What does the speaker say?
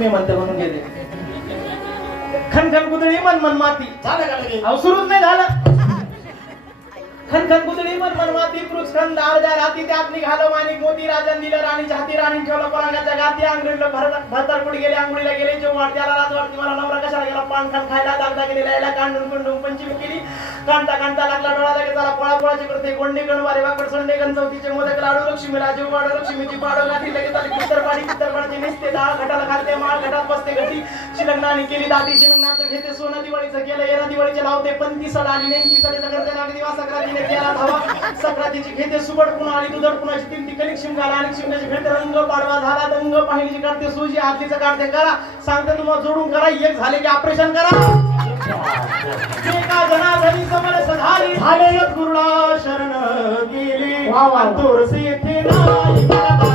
तुम्ही म्हणते म्हणून गेले. खनखन कुदळी मन मन माती झालं का लगे? अहो सुरूच नाही झालं. खनखन कुदळी मन मन माती पृष्ठखंड अर्ध्या राती त्यात निघालं माणिक मोती राजन दिलं राणीच्या हाती राणी ठेवलं परांगाच्या गाती अंगडीला भरतार कुडी गेले आंघोळीला गेले जेव्हा त्याला राज वाटती मला नवरा कशाला गेला पान खान खायला दागदा गेले लायला कांडून कुंडून पंचमी केली कांता कांता लागला डोळा लागे त्याला पोळापोळाचे करते गोंडे गणवारे वाकड संडे गणचौतीचे मोदक लाडू लक्ष्मीला जेव वाडू लक्ष्मीची पाडो गाठी लगेच आली कुत्तरपाडीची नेसते डाळ घटाला घालते माळ घटात बसते घटी शिलग्नानी केली दाटी शिलग्नाचं घेते सोनं दिवाळीचं केलं येणं दिवाळीचे लावते पंती सड आली नेमकी सडेचं करते नागदी सक्रातीने केला धावा सक्रातीची घेते सुबड पुन्हा आली दुधड पुन्हाची तिमती कलिक शिमगाला आणि शिमग्याची भेट रंग पाडवा झाला दंग पाहिलीची काढते सुजी हातलीचं काढते करा सांगते तुम्हाला जोडून करा एक झाले की ऑपरेशन करा एका जनाधनी समरस झाली झाले गुरुडा शरण गेली वावा तोरसे येथे नाही